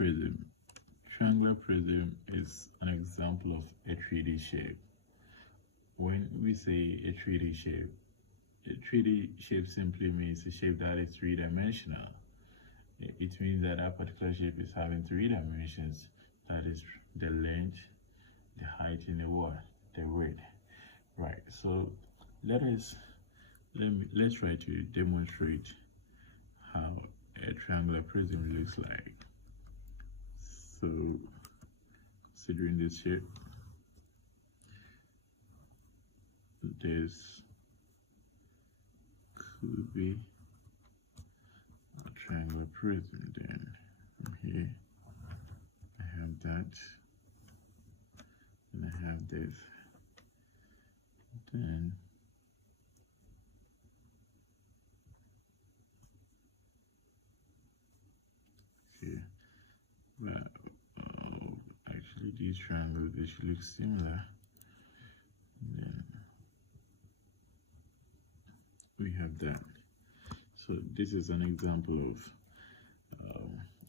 prism. Triangular prism is an example of a 3D shape. When we say a 3D shape, a 3D shape simply means a shape that is three-dimensional. It means that that particular shape is having three dimensions, that is the length, the height, and the width. Right, so let's try to demonstrate how a triangular prism looks like. So considering this shape, this could be a triangular prism. Then from here I have that, and I have this. Then okay, but actually these triangles, they should look similar. And then we have that. So this is an example of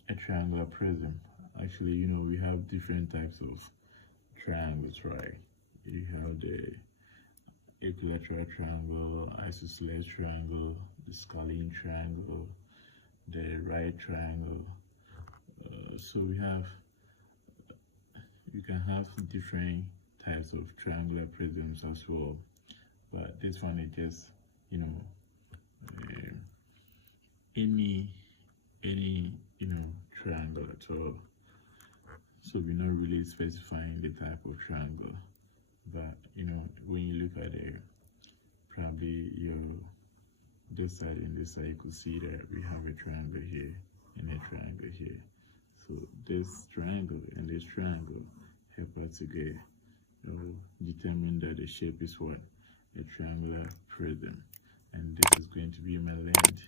a triangular prism. Actually, you know, we have different types of triangles, right? You have the equilateral triangle, isosceles triangle, the scalene triangle, the right triangle. So you can have different types of triangular prisms as well, but this one is just, you know, any you know, triangle at all. So we're not really specifying the type of triangle, but you know, when you look at it, probably this side and this side, you could see that we have a triangle here and a triangle here. So this triangle and this triangle help us to get determine that the shape is what? A triangular prism. And this is going to be my length,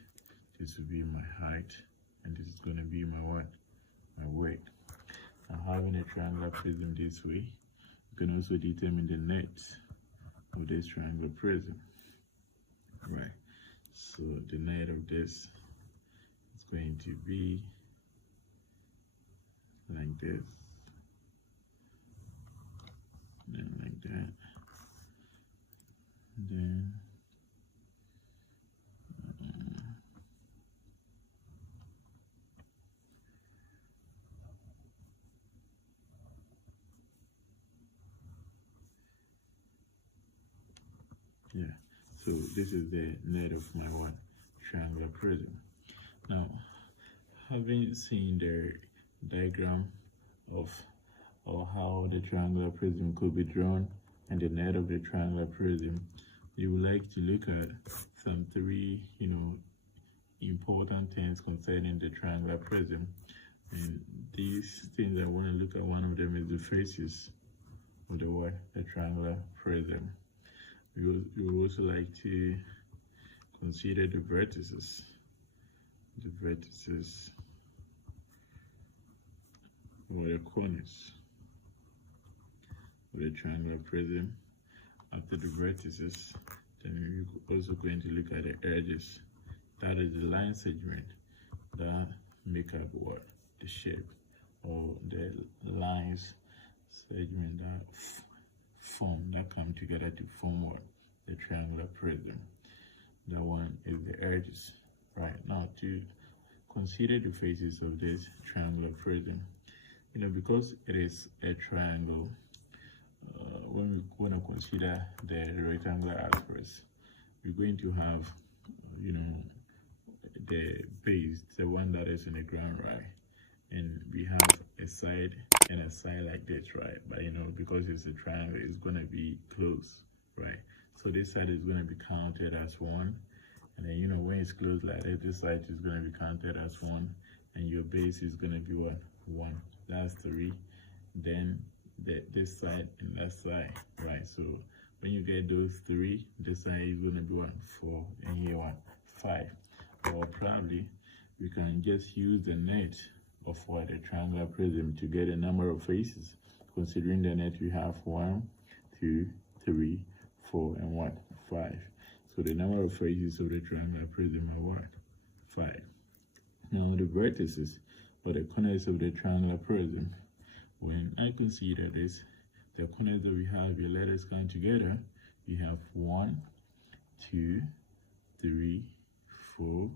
this will be my height, and this is going to be my what? My width. Now having a triangular prism this way, you can also determine the net of this triangular prism. Right. So the net of this is going to be like this, then like that, then yeah. So this is the net of my one triangular prism. Now, having seen the diagram of or how the triangular prism could be drawn and the net of the triangular prism, you would like to look at some three, you know, important things concerning the triangular prism. And these things I want to look at, one of them is the faces of the triangular prism. We would also like to consider the vertices. The vertices or the corners of the triangular prism. After the vertices, then we're also going to look at the edges. That is the line segment that make up what? The shape, or the lines segment that come together to form what? The triangular prism. That one is the edges. Right, now to consider the faces of this triangular prism, you know, because it is a triangle, when we want to consider the rectangular aspects, we're going to have, you know, the base, the one that is in the ground, right? And we have a side and a side like this, right? But you know, because it's a triangle, it's going to be close, right? So this side is going to be counted as one. And then, you know, when it's closed like that, this side is going to be counted as one, and your base is going to be what? 1. That's 3. Then this side and that side, right? So when you get those 3, this side is going to be 4, and here 5. Or probably we can just use the net of what? A triangular prism to get a number of faces. Considering the net, we have 1, 2, 3, 4, and 5. So the number of faces of the triangular prism are what? 5. Now the vertices, but the corners of the triangular prism. When I consider this, the corners that we have here, let us count together. We have 1, 2, 3, 4,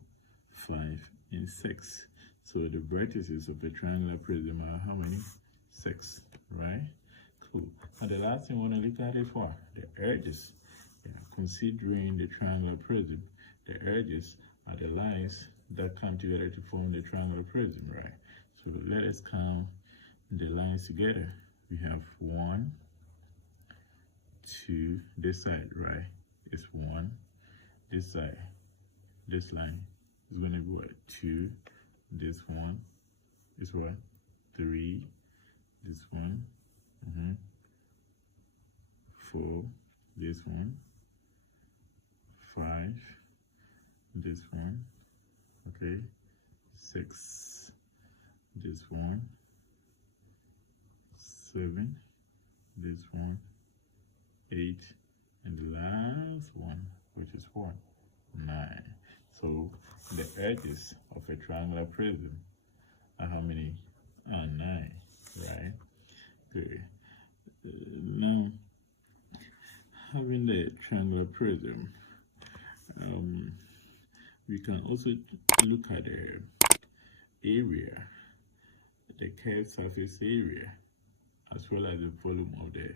5, and 6. So the vertices of the triangular prism are how many? 6, right? Cool. Now the last thing we want to look at is what? The edges. Yeah, considering the triangular prism, the edges are the lines that come together to form the triangular prism, right? So let us count the lines together. We have 1, 2, this side, right? It's 1. This side, this line is going to be what? 2. This one is what? 3. This one, 4. This one, 5. This one, okay. 6. This one, 7. This one, 8. And the last one, which is what? 9. So the edges of a triangular prism are how many? 9, right? Good. Now, having the triangular prism, we can also look at the area, the curved surface area, as well as the volume of the